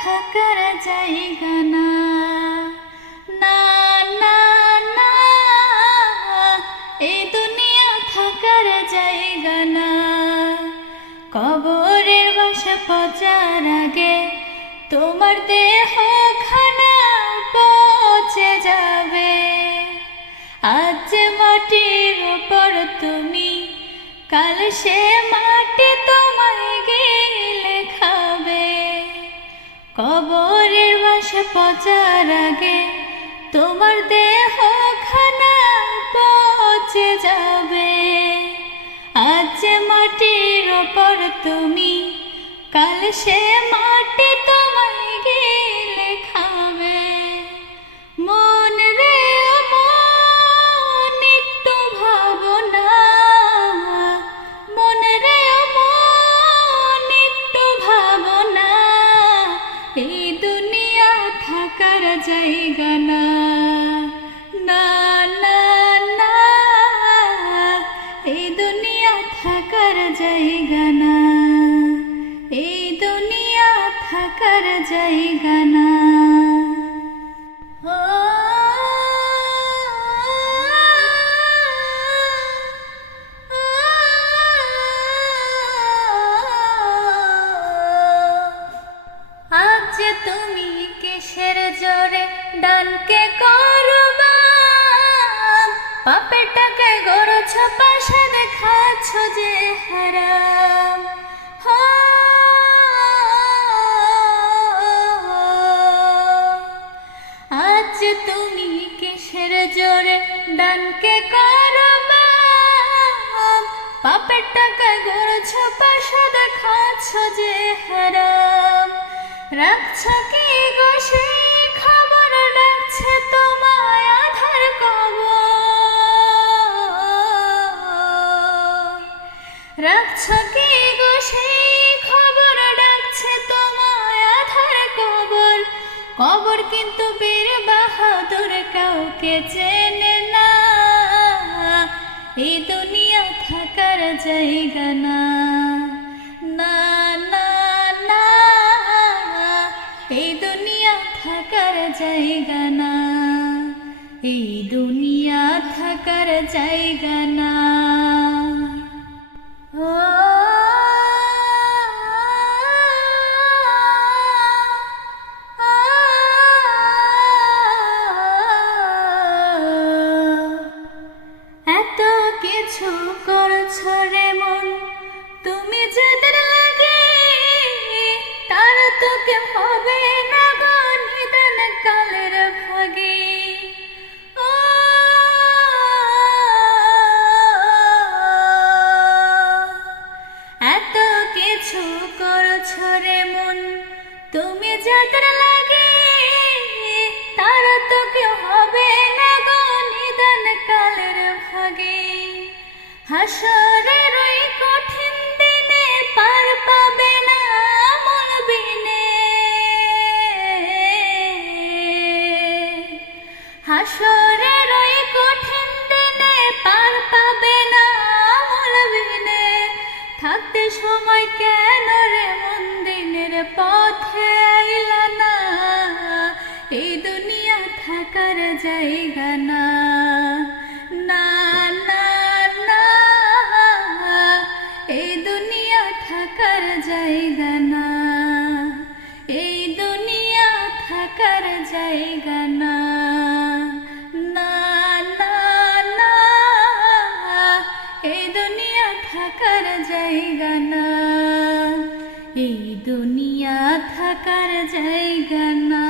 থাকার জায়গা না। না না না, এই দুনিয়া থাকার জায়গা না। কবরের বাসা পচার আগে তোমার দেহ খানা পচে যাবে। আজ যে মাটির ওপর তুমি, কাল সে মাটি তোমায় গিলে খাবে। কবরের বাসা পচার আগে তোমার দেহ খানা পচে যাবে। আজ যে মাটির ওপর তুমি, কাল সে মাটি তোমায় গিলে খাবে। মন রে মন একটু ভাবনা, মন রে মন একটু ভাবনা, এই দুনিয়া থাকার জায়গা না। না না না, এই দুনিয়া থাকার জায়গা না। এই দুনিয়া থাকার জায়গা না। আজ যে তুমি কিসের জোরে ডানকে করবা, পাপের টাকায় গড়ছ পাশা দেখাচ্ছ যে হারাম। আজ যে তুমি কিসের জোরে ডানকে করবা, পাপের টাকায় গড়ছ পাশা দেখাচ্ছ যে হারাম। রাখছ কি গো সেই খবর, ডাকছে তোমায় আধার কবর। রাখছ কি গো সেই খবর, ডাকছে তোমায় আধার কবর। কবর কিন্তু বীর বাহাদুর কাউকে চেনে না। এই দুনিয়া থাকার জায়গা না। না না না, এই দুনিয়া থাকার জায়গা না। এই দুনিয়া থাকার জায়গা না। এত কিছু করছো রে মন তুমি যাদের লাগে, তারা তো কেউ হবে না গো নিদান কালের ভাগে। ও এত কিছু করছো রে মন তুমি যাদের লাগে, তারা তো কেউ হবে না গো নিদান কালের ভাগে। হাসরের ওই কঠিন দিনে পার পাবে না আমল বিনে। হাসরের ওই কঠিন দিনে পার পাবে না আমল বিনে। থাকতে সময় কেন রে মন দিনের পথে আইলা না। এই দুনিয়া থাকার জায়গা না। না না না, এই দুনিয়া থাকার জায়গা না। এই দুনিয়া থাকার জায়গা না। না না না, এই দুনিয়া থাকার জায়গা না। এই দুনিয়া থাকার জায়গা না।